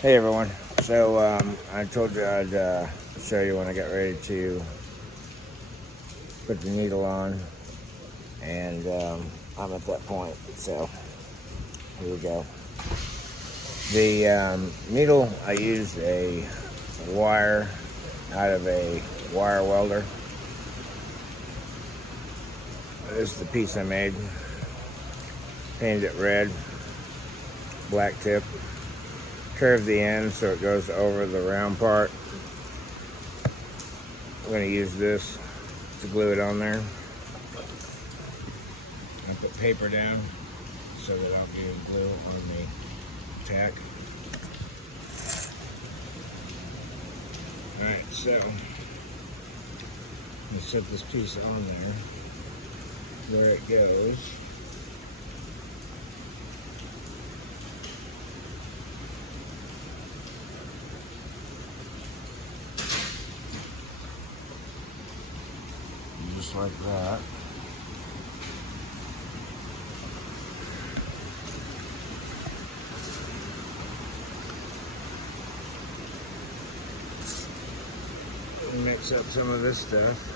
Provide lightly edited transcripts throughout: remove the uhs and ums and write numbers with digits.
Hey everyone, so I told you I'd show you when I got ready to put the needle on, and I'm at that point, so here we go. The needle, I used a wire out of a wire welder. This is the piece I made, painted it red, black tip. Curve the end so it goes over the round part. I'm going to use this to glue it on there. I put paper down so that I'll be able to glue on the tack. Alright, so I'm going to set this piece on there where it goes. Just like that. Mix up some of this stuff.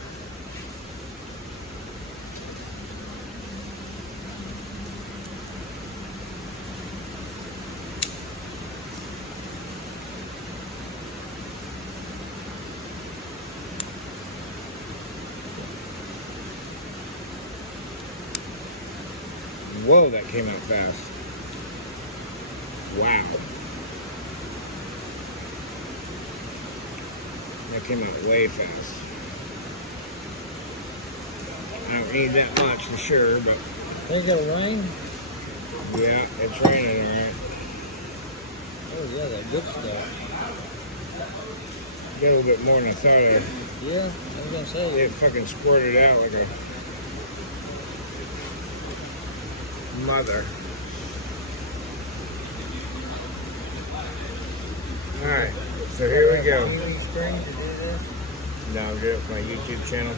Whoa, that came out fast. Wow. That came out way fast. I don't need that much for sure, but... Ain't it gonna rain? Yeah, it's raining, alright. Oh yeah, that good stuff. Got a little bit more than I thought I... Yeah, I was gonna say. It fucking squirted out like a... mother. Alright, so here we go. No, I'm doing it for my YouTube channel.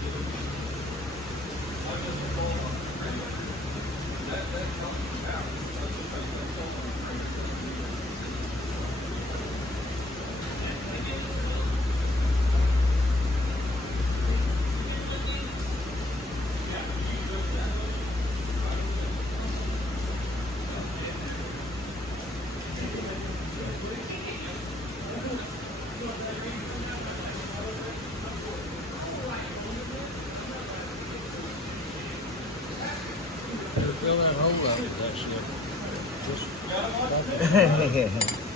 Fill that hole up with that shit.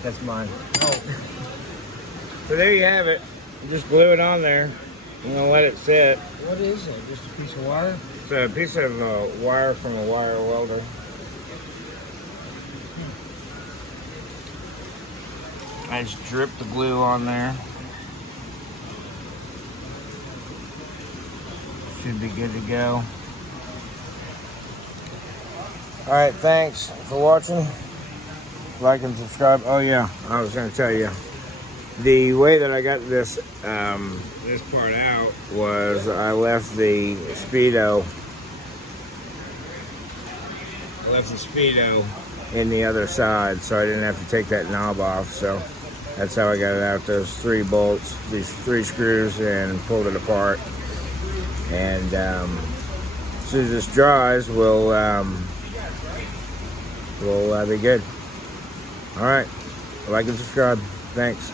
That's mine. Oh. So there you have it. Just glue it on there. I'm going to let it sit. What is it? Just a piece of wire? It's a piece of wire from a wire welder. I just drip the glue on there. Should be good to go. Alright, thanks for watching. Like and subscribe. Oh yeah, I was going to tell you. The way that I got this this part out was I left the Speedo. In the other side, so I didn't have to take that knob off. So that's how I got it out. Those 3 bolts, these 3 screws, and pulled it apart. And as soon as this dries, we'll be good. All right, like and subscribe. Thanks.